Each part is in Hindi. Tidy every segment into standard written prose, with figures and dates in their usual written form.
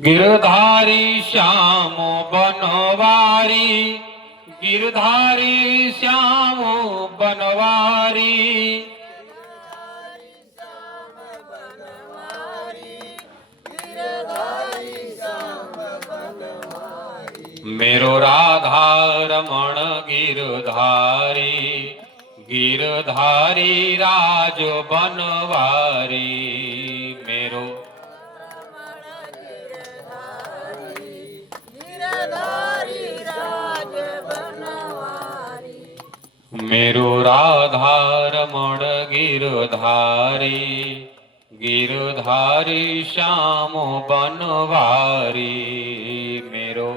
गिरधारी श्याम बनवारी, गिरधारी श्याम बनवारी। मेरो राधा रमण गिरधारी, गिरधारी राज बनवारी। मेरो मेरो राधा रमण गिरधारी, गिरधारी श्याम बनवारी। मेरो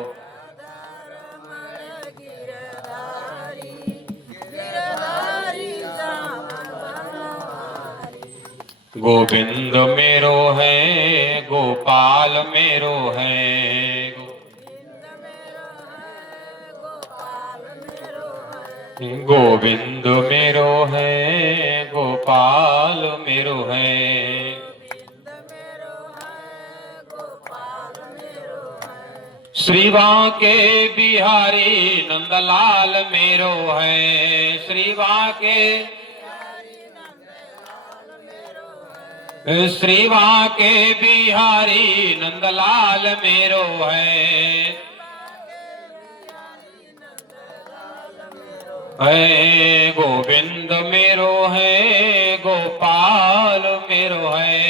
गोविंद मेरो है, गोपाल मेरो है। गोविंद मेरो है, गोपाल मेरो है। श्री बांके बिहारी नंदलाल मेरो है, श्री बांके श्री बांके बिहारी नंदलाल मेरो है। गोविंद मेरो है, गोपाल मेरो है।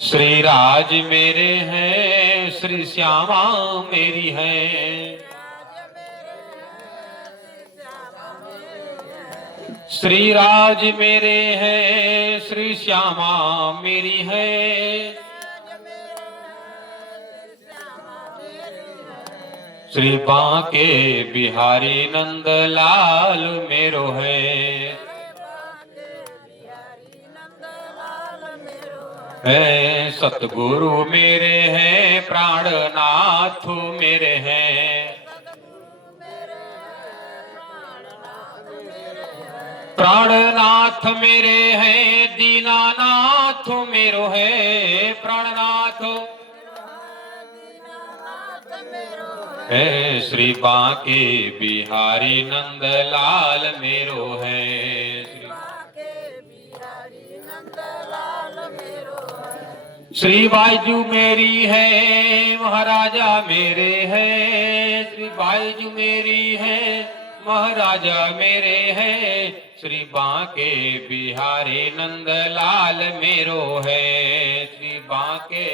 श्री राज मेरे हैं, श्री श्यामा मेरी है। श्री राज मेरे हैं, श्री श्यामा मेरी है। श्री बांके बिहारी नंदलाल मेरो है। सतगुरु मेरे हैं, प्राणनाथ मेरे हैं। प्राणनाथ मेरे हैं, दीनानाथ मेरो है। प्राणनाथ श्री बांके बिहारी नंदलाल मेरो है। श्री बाईजू मेरी है, महाराजा मेरे हैं। श्री बाईजू मेरी है, महाराजा मेरे हैं। श्री बांके बिहारी नंदलाल मेरो है। श्री बांके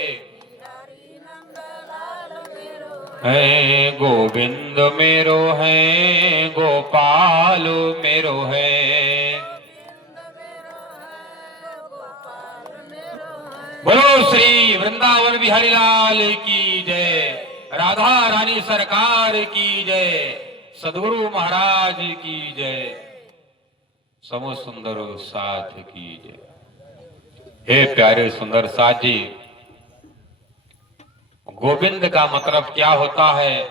है, गोविंद मेरो है, गोपाल मेरो है। बोलो श्री वृंदावन बिहारी लाल की जय, राधा रानी सरकार की जय, सदगुरु महाराज की जय, समो सुंदर साथ की जय। हे प्यारे सुंदर साथ जी, गोविंद का मतलब क्या होता है?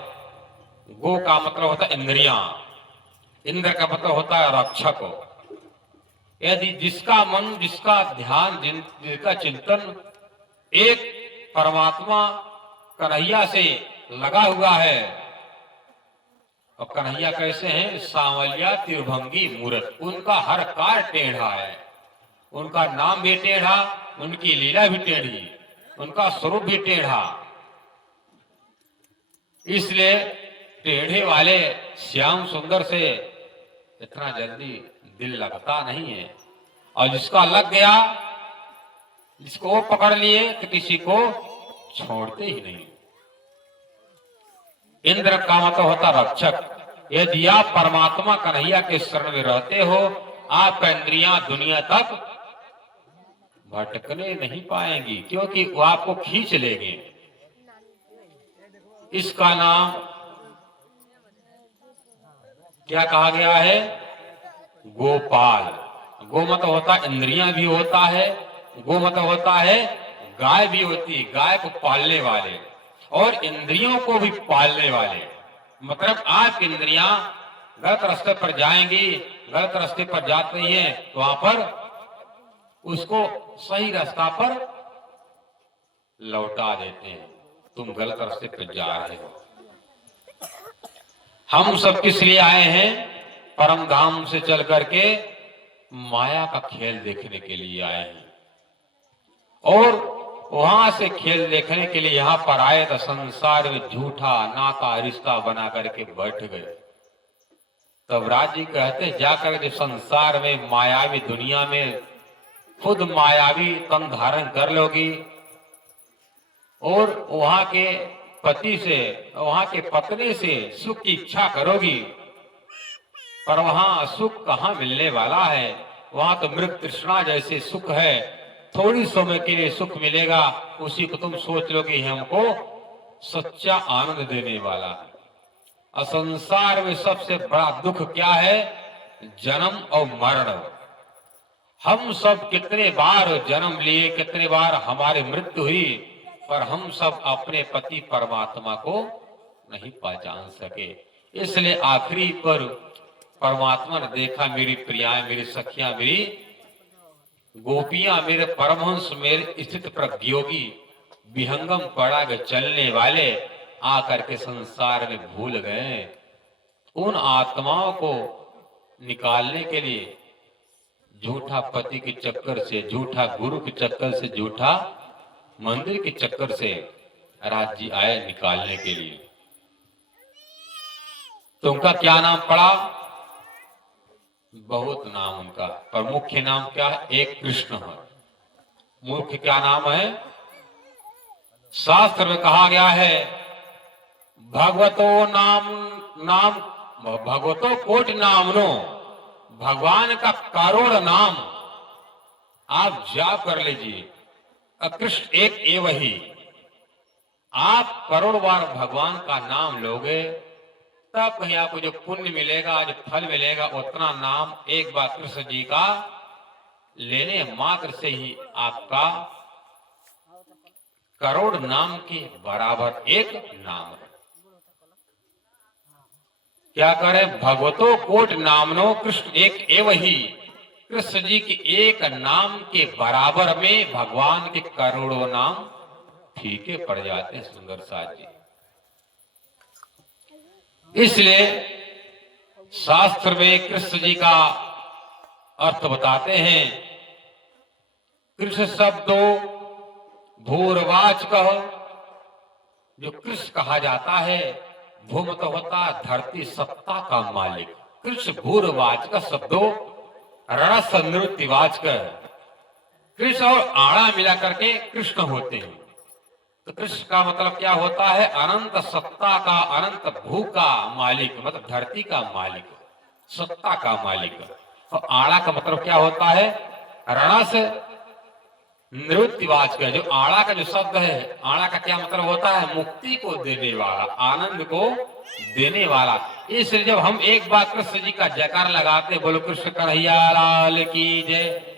गो का मतलब होता है इंद्रियां, इंद्र का मतलब होता है रक्षक। यदि जिसका मन, जिसका ध्यान, जिसका चिंतन एक परमात्मा कन्हैया से लगा हुआ है, और कन्हैया कैसे हैं? सांवलिया त्रिभंगी मूरत, उनका हर कार्य टेढ़ा है, उनका नाम भी टेढ़ा, उनकी लीला भी टेढ़ी, उनका स्वरूप भी टेढ़ा। इसलिए टेढ़े वाले श्याम सुंदर से इतना जल्दी दिल लगता नहीं है, और जिसका लग गया, जिसको वो पकड़ लिए तो किसी को छोड़ते ही नहीं। इंद्र का मतलब होता रक्षक। यदि आप परमात्मा कन्हैया के शरण में रहते हो, आपका इंद्रियां दुनिया तक भटकने नहीं पाएंगी, क्योंकि वो आपको खींच लेंगे। इसका नाम क्या कहा गया है? गोपाल। गो मतलब होता है इंद्रियां भी होता है, गो मतलब होता है गाय भी होती है, गाय को पालने वाले और इंद्रियों को भी पालने वाले। मतलब आप इंद्रियां गलत रास्ते पर जाएंगी, गलत रास्ते पर जाती हैं तो वहां पर उसको सही रास्ता पर लौटा देते हैं। तुम गलत रास्ते पर जा रहे हो। हम सब किस लिए आए हैं? परम धाम से चल करके माया का खेल देखने के लिए आए हैं, और वहां से खेल देखने के लिए यहां पर आए तो संसार में झूठा नाता रिश्ता बना करके बैठ गए। तब राज जी कहते जाकर के संसार में मायावी दुनिया में खुद मायावी तन धारण कर लोगी, और वहां के पति से वहां के पत्नी से सुख की इच्छा करोगी, पर वहां सुख कहाँ मिलने वाला है? वहां तो मृग तृष्णा जैसे सुख है, थोड़ी समय के लिए सुख मिलेगा, उसी को तुम सोच लो कि हमको सच्चा आनंद देने वाला है। और संसार में सबसे बड़ा दुख क्या है? जन्म और मरण। हम सब कितने बार जन्म लिए, कितने बार हमारी मृत्यु हुई, पर हम सब अपने पति परमात्मा को नहीं पहचान सके। इसलिए आखिरी पर परमात्मा ने देखा, मेरी प्रियाएं, मेरी सखियां, मेरी गोपियां, मेरे परमहंस, मेरे स्थित प्रज्ञयोगी, विहंगम पड़ा के चलने वाले आकर के संसार में भूल गए। उन आत्माओं को निकालने के लिए झूठा पति के चक्कर से, झूठा गुरु के चक्कर से, झूठा मंदिर के चक्कर से राज जी आए निकालने के लिए। तो उनका क्या नाम पड़ा? बहुत नाम उनका, पर मुख्य नाम क्या है? एक कृष्ण है। मुख्य क्या नाम है? शास्त्र में कहा गया है, भगवतो नाम भगवतो कोटि नामनो, भगवान का करोड़ नाम आप जाप कर लीजिए, कृष्ण एक एव ही। आप करोड़ बार भगवान का नाम लोगे तब कहीं आपको जो पुण्य मिलेगा, जो फल मिलेगा, उतना नाम एक बार कृष्ण जी का लेने मात्र से ही आपका करोड़ नाम के बराबर एक नाम है। क्या करें? भगवतो कोट नामनो कृष्ण एक एव ही। कृष्ण जी के एक नाम के बराबर में भगवान के करोड़ों नाम फीके पड़ जाते हैं। सुंदर साथ जी, इसलिए शास्त्र में कृष्ण जी का अर्थ बताते हैं, कृष्ण शब्दो भूर्वाच कहो। जो कृष्ण कहा जाता है, भूम तो होता धरती सत्ता का मालिक। कृष्ण भूर्वाच का शब्दो रस नृत्यवाच का। कृष्ण और आड़ा मिला करके कृष्ण होते हैं। तो कृष्ण का मतलब क्या होता है? अनंत सत्ता का, अनंत भू का मालिक, मतलब धरती का मालिक, सत्ता का मालिक। और आड़ा का मतलब क्या होता है? रणस नृत्यवाच का। जो आड़ा का जो शब्द है, आड़ा का क्या मतलब होता है? मुक्ति को देने वाला, आनंद को देने वाला। इसलिए जब हम एक बार कृष्ण जी का जयकार लगाते, बोलो कृष्ण कन्हैया लाल की जय,